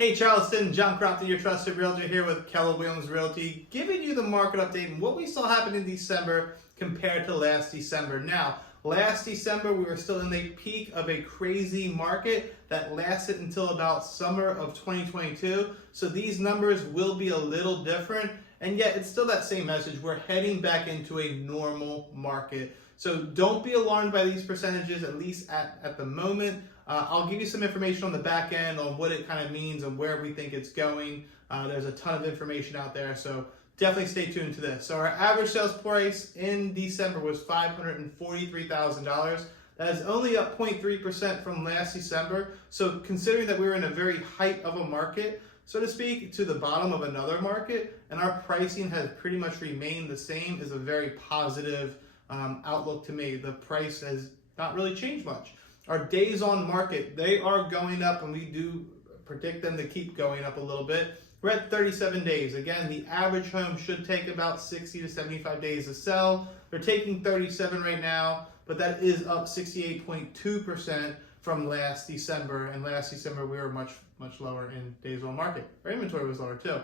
Hey Charleston, John Crompton, your trusted realtor here with Keller Williams Realty, giving you the market update and what we saw happen in December compared to last December. Now, last December we were still in the peak of a crazy market that lasted until about summer of 2022. So these numbers will be a little different, and yet it's still that same message. We're heading back into a normal market. So don't be alarmed by these percentages, at least at the moment. I'll give you some information on the back end on what it kind of means and where we think it's going. There's a ton of information out there, so definitely stay tuned to this. So our average sales price in December was $543,000. That is only up 0.3% from last December. So considering that we were in a very height of a market, so to speak, to the bottom of another market, and our pricing has pretty much remained the same, is a very positive outlook to me. The price has not really changed much. Our days on market, they are going up, and we do predict them to keep going up a little bit. We're at 37 days. Again, the average home should take about 60 to 75 days to sell. They're taking 37 right now, but that is up 68.2% from last December. And last December, we were much lower in days on market. Our inventory was lower too.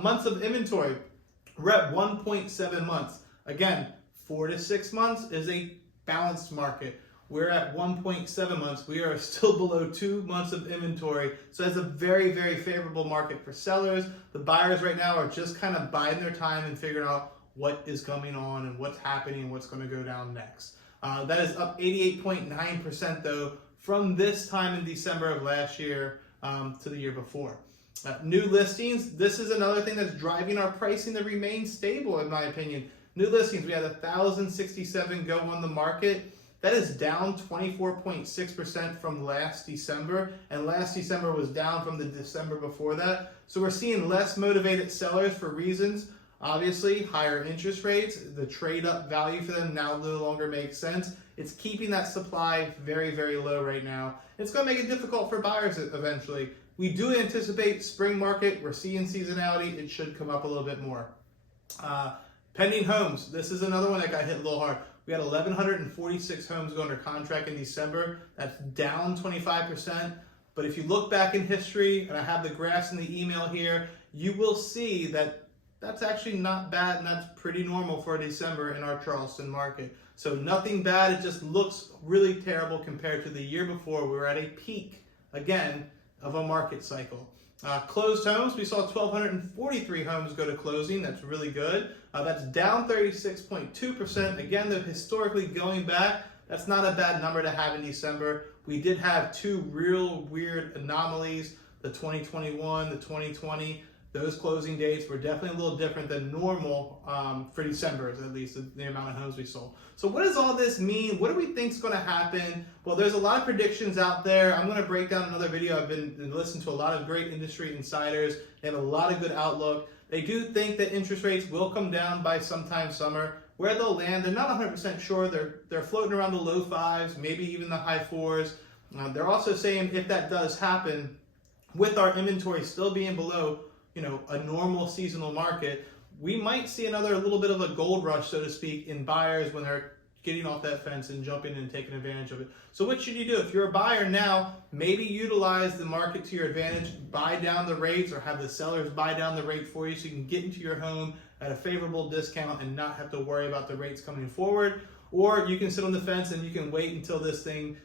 Months of inventory, we're at 1.7 months. Again, 4 to 6 months is a balanced market. We're at 1.7 months. We are still below 2 months of inventory. So it's a very, very favorable market for sellers. The buyers right now are just kind of biding their time and figuring out what is coming on and what's happening and what's going to go down next. That is up 88.9% though from this time in December of last year to the year before. New listings, this is another thing that's driving our pricing to remain stable in my opinion. New listings, we had 1,067 go on the market. That is down 24.6% from last December, and last December was down from the December before that. So we're seeing less motivated sellers for reasons. Obviously, higher interest rates, the trade-up value for them now no longer makes sense. It's keeping that supply very, very low right now. It's going to make it difficult for buyers eventually. We do anticipate spring market. We're seeing seasonality. It should come up a little bit more. Pending homes. This is another one that got hit a little hard. We had 1,146 homes go under contract in December. That's down 25%. But if you look back in history, and I have the graphs in the email here, you will see that that's actually not bad, and that's pretty normal for December in our Charleston market. So nothing bad. It just looks really terrible compared to the year before. We were at a peak, again, of a market cycle. Closed homes, we saw 1,243 homes go to closing. That's really good. That's down 36.2%. Again, though, historically going back, that's not a bad number to have in December. We did have two real weird anomalies, the 2021, the 2020. Those closing dates were definitely a little different than normal for December, at least the amount of homes we sold. So what does all this mean? What do we think is going to happen? Well, there's a lot of predictions out there. I'm going to break down another video. I've been listening to a lot of great industry insiders. They have a lot of good outlook. They do think that interest rates will come down by sometime summer. Where they'll land, they're not 100% sure. They're floating around the low 5s, maybe even the high 4s. They're also saying if that does happen, with our inventory still being below a normal seasonal market, we might see another little bit of a gold rush, so to speak, in buyers when they're getting off that fence and jumping and taking advantage of it. So what should you do? If you're a buyer now, maybe utilize the market to your advantage, buy down the rates or have the sellers buy down the rate for you so you can get into your home at a favorable discount and not have to worry about the rates coming forward. Or you can sit on the fence and you can wait until this thing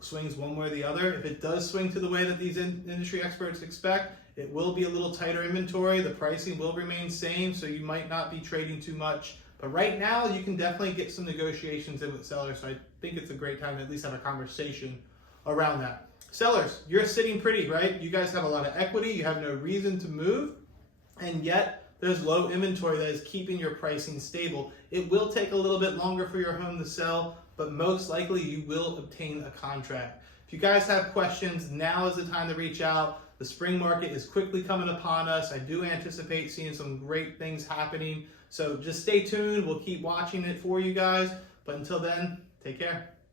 swings one way or the other. If it does swing to the way that these industry experts expect, it will be a little tighter inventory. The pricing will remain same, so you might not be trading too much. But right now, you can definitely get some negotiations in with sellers, so I think it's a great time to at least have a conversation around that. Sellers, you're sitting pretty, right? You guys have a lot of equity. You have no reason to move, and yet there's low inventory that is keeping your pricing stable. It will take a little bit longer for your home to sell, but most likely you will obtain a contract. If you guys have questions, now is the time to reach out. The spring market is quickly coming upon us. I do anticipate seeing some great things happening. So just stay tuned. We'll keep watching it for you guys. But until then, take care.